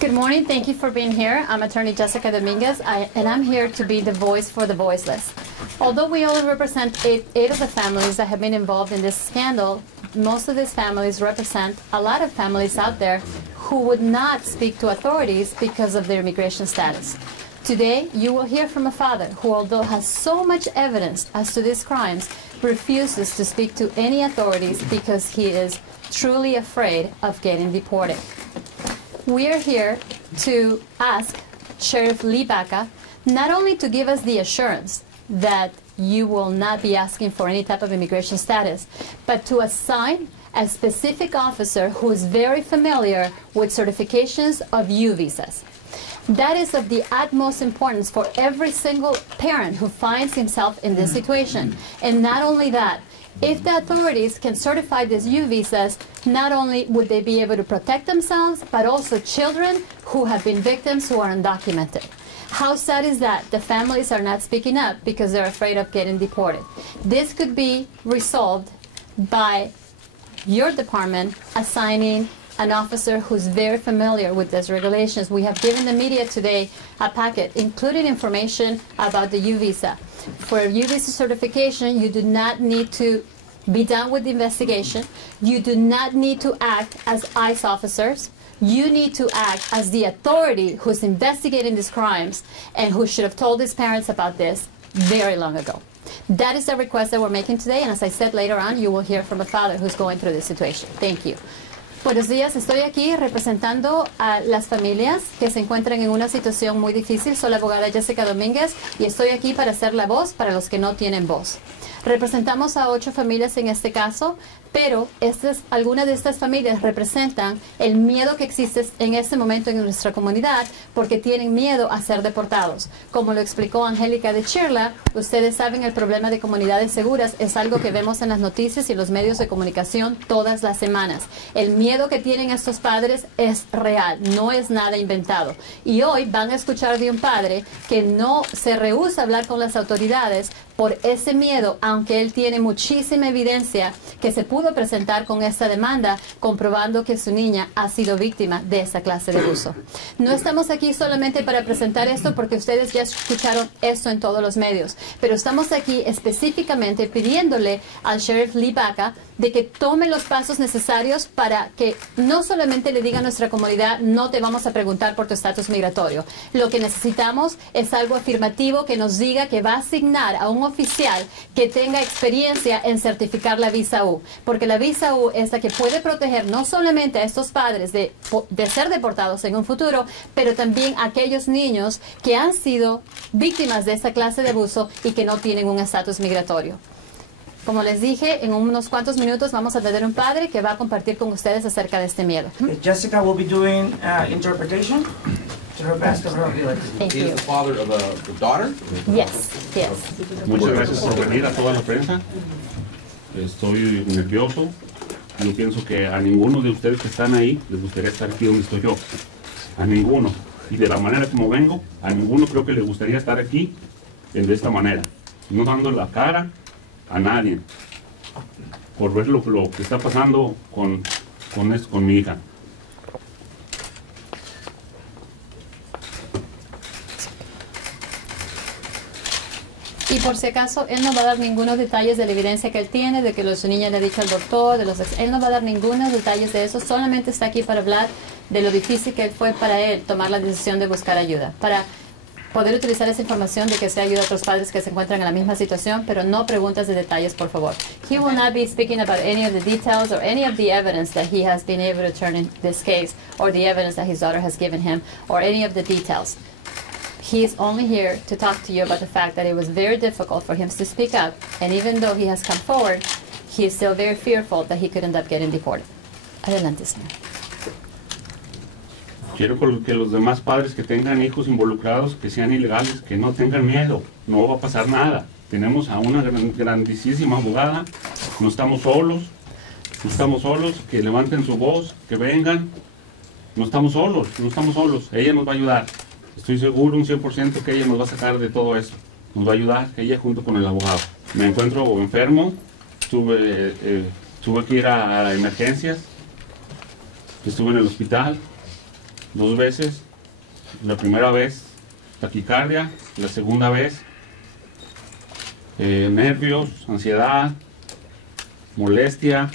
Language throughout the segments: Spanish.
Good morning. Thank you for being here. I'm attorney Jessica Dominguez, and I'm here to be the voice for the voiceless. Although we only represent eight of the families that have been involved in this scandal, most of these families represent a lot of families out there who would not speak to authorities because of their immigration status. Today, you will hear from a father who, although has so much evidence as to these crimes, refuses to speak to any authorities because he is truly afraid of getting deported. We are here to ask Sheriff Lee Baca not only to give us the assurance that you will not be asking for any type of immigration status, but to assign a specific officer who is very familiar with certifications of U visas. That is of the utmost importance for every single parent who finds himself in this situation. And not only that, if the authorities can certify these U visas, not only would they be able to protect themselves, but also children who have been victims who are undocumented. How sad is that? The families are not speaking up because they're afraid of getting deported. This could be resolved by your department assigning an officer who's very familiar with these regulations. We have given the media today a packet, including information about the U visa. For U visa certification, you do not need to be done with the investigation. You do not need to act as ICE officers. You need to act as the authority who's investigating these crimes and who should have told his parents about this very long ago. That is the request that we're making today, and as I said later on, you will hear from a father who's going through this situation. Thank you. Buenos días, estoy aquí representando a las familias que se encuentran en una situación muy difícil. Soy la abogada Jessica Dominguez y estoy aquí para ser la voz para los que no tienen voz. Representamos a 8 familias en este caso, pero algunas de estas familias representan el miedo que existe en este momento en nuestra comunidad porque tienen miedo a ser deportados. Como lo explicó Angélica de CHIRLA, ustedes saben el problema de comunidades seguras es algo que vemos en las noticias y en los medios de comunicación todas las semanas. El miedo que tienen estos padres es real, no es nada inventado. Y hoy van a escuchar de un padre que no se rehúsa a hablar con las autoridades por ese miedo, aunque él tiene muchísima evidencia que se pudo presentar con esta demanda, comprobando que su niña ha sido víctima de esa clase de abuso. No estamos aquí solamente para presentar esto, porque ustedes ya escucharon esto en todos los medios, pero estamos aquí específicamente pidiéndole al Sheriff Lee Baca de que tome los pasos necesarios para que no solamente le diga a nuestra comunidad, no te vamos a preguntar por tu estatus migratorio. Lo que necesitamos es algo afirmativo que nos diga que va a asignar a un oficial que tenga experiencia en certificar la visa U, porque la visa U es la que puede proteger no solamente a estos padres de ser deportados en un futuro, pero también a aquellos niños que han sido víctimas de esta clase de abuso y que no tienen un estatus migratorio. Como les dije, en unos cuantos minutos vamos a tener un padre que va a compartir con ustedes acerca de este miedo. Jessica will be doing interpretation to her best of her ability. Thank He you. is the father of the daughter? Yes, yes. Muchas gracias por venir a toda la prensa. Estoy nervioso. Yo pienso que a ninguno de ustedes que están ahí les gustaría estar aquí donde estoy yo. A ninguno. Y de la manera como vengo, a ninguno creo que le gustaría estar aquí de esta manera. No dando la cara a nadie por ver lo que está pasando con mi hija. Y por si acaso, él no va a dar ningunos detalles de la evidencia que él tiene, de que su niña le ha dicho al doctor, él no va a dar ningunos detalles de eso, solamente está aquí para hablar de lo difícil que fue para él tomar la decisión de buscar ayuda, para poder utilizar esa información de que se ayuda a otros padres que se encuentran en la misma situación, pero no preguntas de detalles, por favor. He will not be speaking about any of the details or any of the evidence that he has been able to turn in this case, or the evidence that his daughter has given him, or any of the details. He is only here to talk to you about the fact that it was very difficult for him to speak up, and even though he has come forward, he is still very fearful that he could end up getting deported. Adelante, señor. Quiero que los demás padres que tengan hijos involucrados, que sean ilegales, que no tengan miedo, no va a pasar nada. Tenemos a una grandísima abogada, no estamos solos, que levanten su voz, que vengan, no estamos solos, ella nos va a ayudar. Estoy seguro un 100% que ella nos va a sacar de todo eso, nos va a ayudar, ella junto con el abogado. Me encuentro enfermo, tuve que ir a emergencias, estuve en el hospital. 2 veces. La primera vez, taquicardia. La segunda vez, nervios, ansiedad, molestia,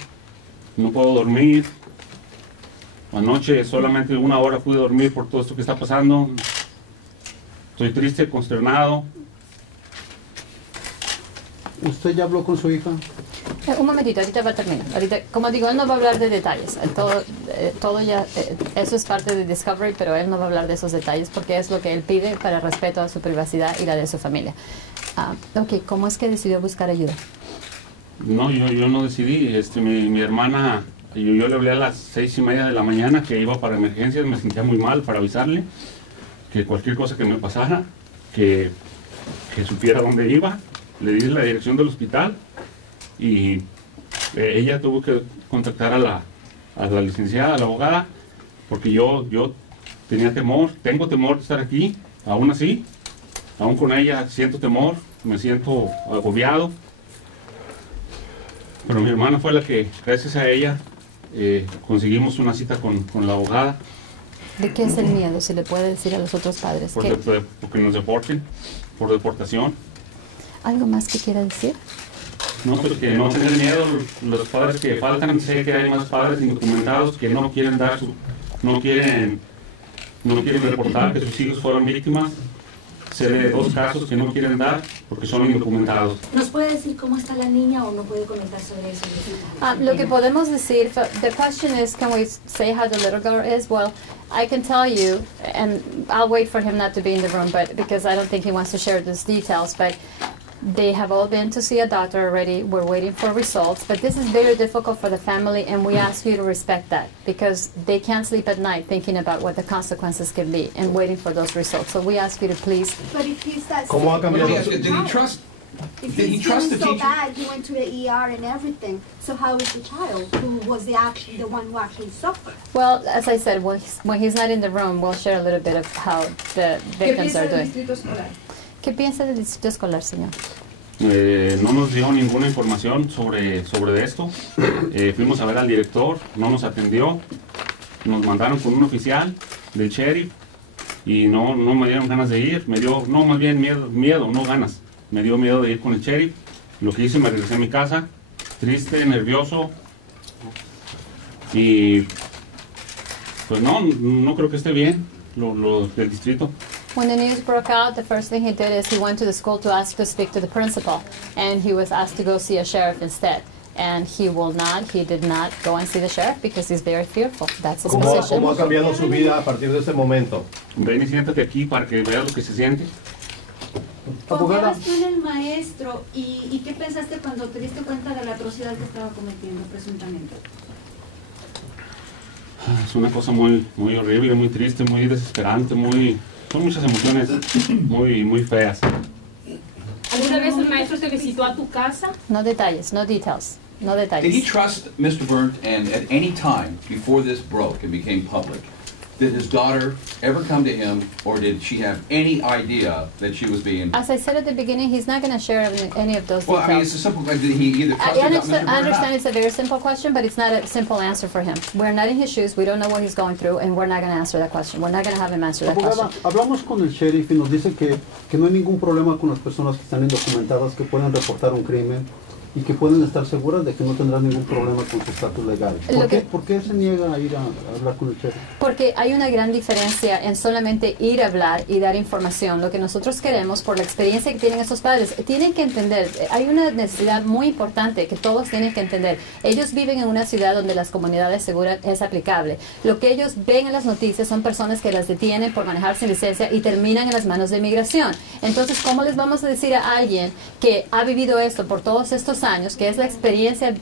no puedo dormir. Anoche solamente 1 hora pude dormir por todo esto que está pasando. Estoy triste, consternado. ¿Usted ya habló con su hija? Un momentito, ahorita va a terminar. Ahorita, como digo, él no va a hablar de detalles. Todo ya, eso es parte de Discovery, pero él no va a hablar de esos detalles porque es lo que él pide para respeto a su privacidad y la de su familia. Ok, ¿cómo es que decidió buscar ayuda? No, yo no decidí. Mi hermana, yo le hablé a las 6:30 de la mañana que iba para emergencias, me sentía muy mal para avisarle que cualquier cosa que me pasara, que supiera dónde iba. Le di la dirección del hospital y ella tuvo que contactar a la licenciada, a la abogada, porque yo tenía temor, tengo temor de estar aquí, aún así, aún con ella siento temor, me siento agobiado. Pero mi hermana fue la que, gracias a ella, conseguimos una cita con la abogada. ¿De qué es el miedo? Si le puede decir a los otros padres. Porque nos deporten, por deportación. ¿Algo más que quiera decir? No, pero que no tener miedo los padres que faltan. Sé que hay más padres indocumentados que no quieren dar no quieren reportar que sus hijos fueron víctimas. Sé de 2 casos que no quieren dar porque son indocumentados. ¿Nos puede decir cómo está la niña o no puede comentar sobre eso? Lo que podemos decir, the question is, can we say how the little girl is? Well, I can tell you, and I'll wait for him not to be in the room, but because I don't think he wants to share these details, but they have all been to see a doctor already. We're waiting for results, but this is very difficult for the family, and we ask you to respect that because they can't sleep at night thinking about what the consequences can be and waiting for those results. So we ask you to please. But if he's that ¿Cómo ha cambiado? Did he trust? If Did he he's trust the feeling so teacher? bad, he went to the ER and everything. So how is the child who was the one who actually suffered? Well, as I said, when he's not in the room, we'll share a little bit of how the victims are doing. ¿Qué piensa del distrito escolar, señor? No nos dio ninguna información sobre esto. Fuimos a ver al director, no nos atendió. Nos mandaron con un oficial del sheriff y no me dieron ganas de ir. Más bien miedo, no ganas. Me dio miedo de ir con el sheriff. Lo que hice, me regresé a mi casa, triste, nervioso. Y pues no creo que esté bien lo del distrito. When the news broke out, the first thing he did is he went to the school to ask to speak to the principal, and he was asked to go see a sheriff instead. And he did not go and see the sheriff because he's very fearful. That's his position. ¿Cómo ha cambiado su vida a partir de ese momento? Ven y siéntate aquí para que veas lo que se siente. Abogada. Confiabas tú en el maestro y ¿qué pensaste cuando te diste cuenta de la atrocidad que estaba cometiendo presuntamente? Es una cosa muy horrible, muy triste, muy desesperante, son muchas emociones muy feas. ¿Alguna vez el maestro se visitó a tu casa? No detalles, no details, no Did he detalles. trust Mr. Burnt, and at any time before this broke and became public, did his daughter ever come to him, or did she have any idea that she was being... As I said at the beginning, he's not going to share any of those Well, I mean, it's a details. simple, did he either trust I Mr. Burnt or understand not? it's a very simple question, but it's not a simple answer for him. We're not in his shoes, we don't know what he's going through, and we're not going to answer that question. We're not going to have him answer that Abogada, question. hablamos con el sheriff y nos dice que no hay ningún problema con las personas que están indocumentadas, que pueden reportar un crimen y que pueden estar seguras de que no tendrán ningún problema con su estatus legal. ¿Por qué se niega a ir a hablar con el sheriff? Porque hay una gran diferencia en solamente ir a hablar y dar información. Lo que nosotros queremos, por la experiencia que tienen esos padres, tienen que entender, hay una necesidad muy importante que todos tienen que entender. Ellos viven en una ciudad donde las comunidades seguras es aplicable. Lo que ellos ven en las noticias son personas que las detienen por manejar sin licencia y terminan en las manos de inmigración. Entonces, ¿cómo les vamos a decir a alguien que ha vivido esto por todos estos años, que es la experiencia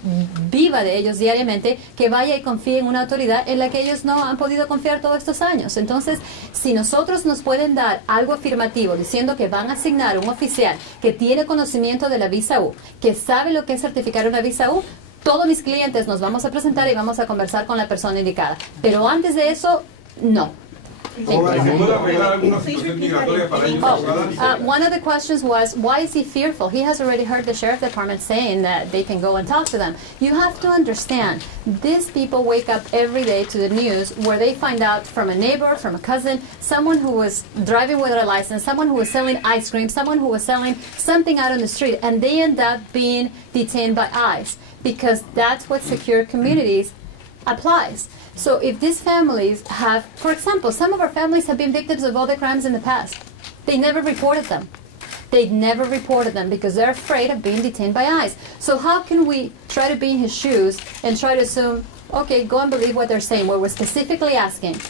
viva de ellos diariamente, que vaya y confíe en una autoridad en la que ellos no han podido confiar todos estos años? Entonces, si nosotros nos pueden dar algo afirmativo diciendo que van a asignar un oficial que tiene conocimiento de la visa U, que sabe lo que es certificar una visa U, todos mis clientes nos vamos a presentar y vamos a conversar con la persona indicada. Pero antes de eso, no. One of the questions was, why is he fearful? He has already heard the sheriff department saying that they can go and talk to them. You have to understand, these people wake up every day to the news where they find out from a neighbor, from a cousin, someone who was driving without a license, someone who was selling ice cream, someone who was selling something out on the street, and they end up being detained by ICE, because that's what secure communities applies. So if these families have, for example, some of our families have been victims of other crimes in the past. They never reported them. They never reported them because they're afraid of being detained by ICE. So how can we try to be in his shoes and try to assume, okay, go and believe what they're saying? What we're specifically asking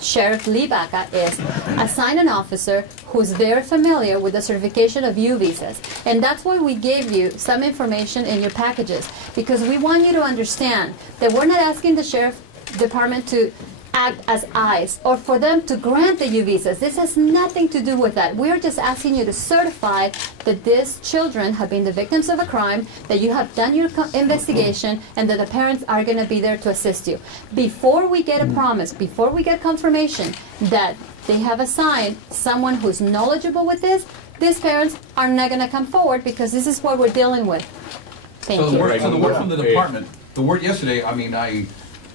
Sheriff Lee Baca is assign an officer who's very familiar with the certification of U visas. And that's why we gave you some information in your packages, because we want you to understand that we're not asking the Sheriff Department to act as ICE or for them to grant the U visas. This has nothing to do with that. We're just asking you to certify that these children have been the victims of a crime, that you have done your investigation, and that the parents are going to be there to assist you. Before we get a promise, before we get confirmation that they have assigned someone who's knowledgeable with this, these parents are not going to come forward, because this is what we're dealing with. Thank you. So the word from the department, the word yesterday, I mean,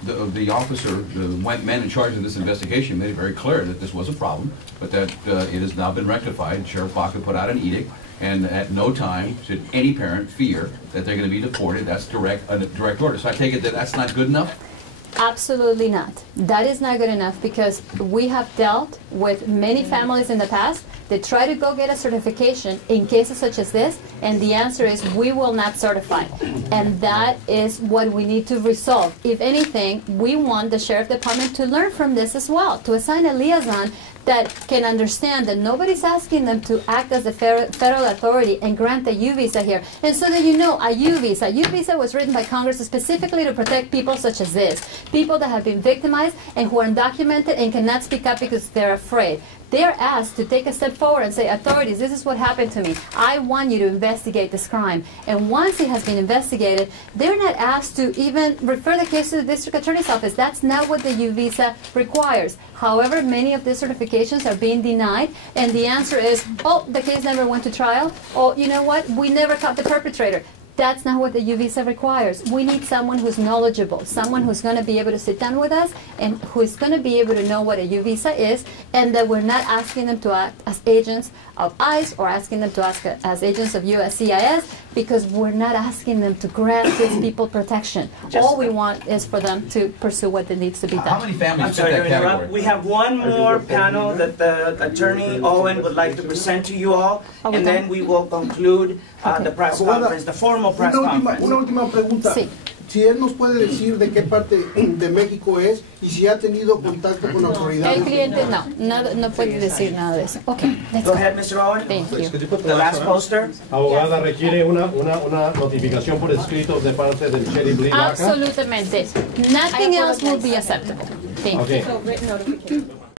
the officer, the man in charge of this investigation, made it very clear that this was a problem, but that it has now been rectified. Sheriff Baca put out an edict, and at no time should any parent fear that they're going to be deported. That's a direct order. So I take it that that's not good enough? Absolutely not. That is not good enough, because we have dealt with many families in the past that try to go get a certification in cases such as this, and the answer is we will not certify. And that is what we need to resolve. If anything, we want the Sheriff Department to learn from this as well, to assign a liaison that can understand that nobody's asking them to act as the federal authority and grant the U visa here. And so that you know, a U visa was written by Congress specifically to protect people such as this, people that have been victimized and who are undocumented and cannot speak up because they're afraid. They're asked to take a step forward and say, authorities, this is what happened to me. I want you to investigate this crime. And once it has been investigated, they're not asked to even refer the case to the district attorney's office. That's not what the U visa requires. However, many of these certifications are being denied, and the answer is, oh, the case never went to trial. Oh, you know what? We never caught the perpetrator. That's not what the U visa requires. We need someone who's knowledgeable, someone who's going to be able to sit down with us and who is going to be able to know what a U visa is, and that we're not asking them to act as agents of ICE or asking them to act as agents of USCIS, because we're not asking them to grant these people protection. All we want is for them to pursue what needs to be done. How many families I'm fit sorry that to interrupt. category? We have one more panel that the Attorney Owen would like to present to you all, and then we will conclude the press conference, the formal press conference. Una última pregunta. Sí. Si él nos puede decir de qué parte de México es y si ha tenido contacto con autoridades. El cliente no puede decir nada de eso. Okay, let's Go go. ahead, Mr. Owen. Thank you. The last poster. Abogada, requiere una notificación por escrito de parte del Sheriff Lee Baca. Absolutamente. Nothing else will be acceptable. Thank you. Okay.